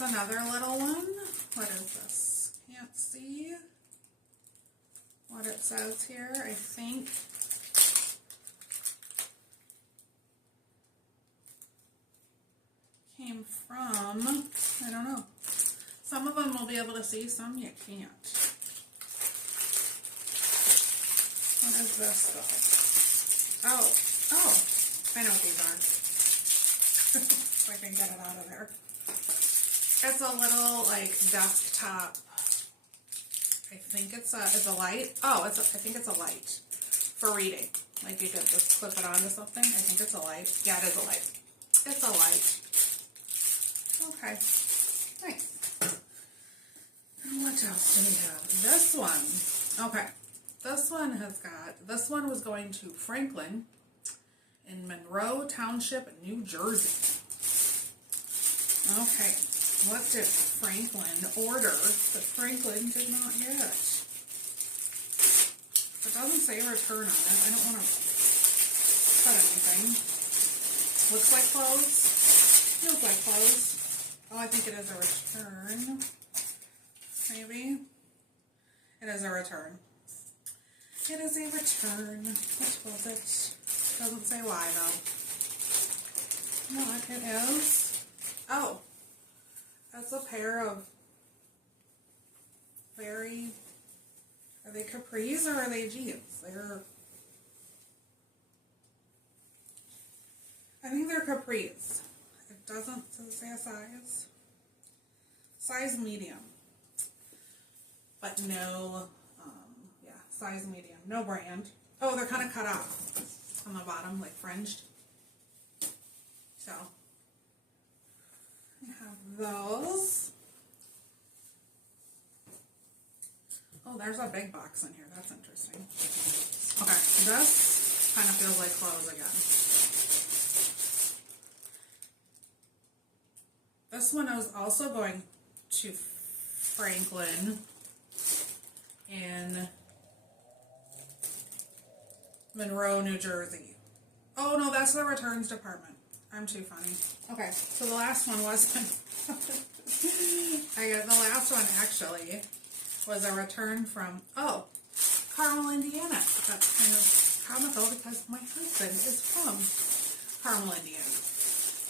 here's another little one. What is this? Can't see what it says here. I think came from, I don't know. Some of them will be able to see, some you can't. What is this though? Oh, I know what these are. If I can get it out of there. It's a little like desktop. I think it's a light. Oh, I think it's a light for reading. Like you could just clip it onto something. I think it's a light. Yeah, it is a light. It's a light. Okay, nice. And what else do we have? This one. Okay, this one was going to Franklin in Monroe Township, New Jersey. Okay, what did Franklin order that Franklin did not get? It doesn't say return on it. I don't want to cut anything. Looks like clothes. Feels like clothes. Oh, I think it is a return. Maybe. It is a return. It is a return. What was it? Doesn't say why though. What it is. Oh. That's a pair of are they capris or are they jeans? I think they're capris. It doesn't say a size. Size medium. But no, yeah, size medium. No brand. Oh, they're kind of cut off on the bottom, like fringed. So, I have those. Oh, there's a big box in here. That's interesting. Okay, this kind of feels like clothes again. This one I was also going to Franklin in Monroe, New Jersey. Oh no, that's the returns department. I'm too funny. Okay, so the last one wasn't. The last one actually was a return from, Carmel, Indiana. That's kind of comical because my husband is from Carmel, Indiana.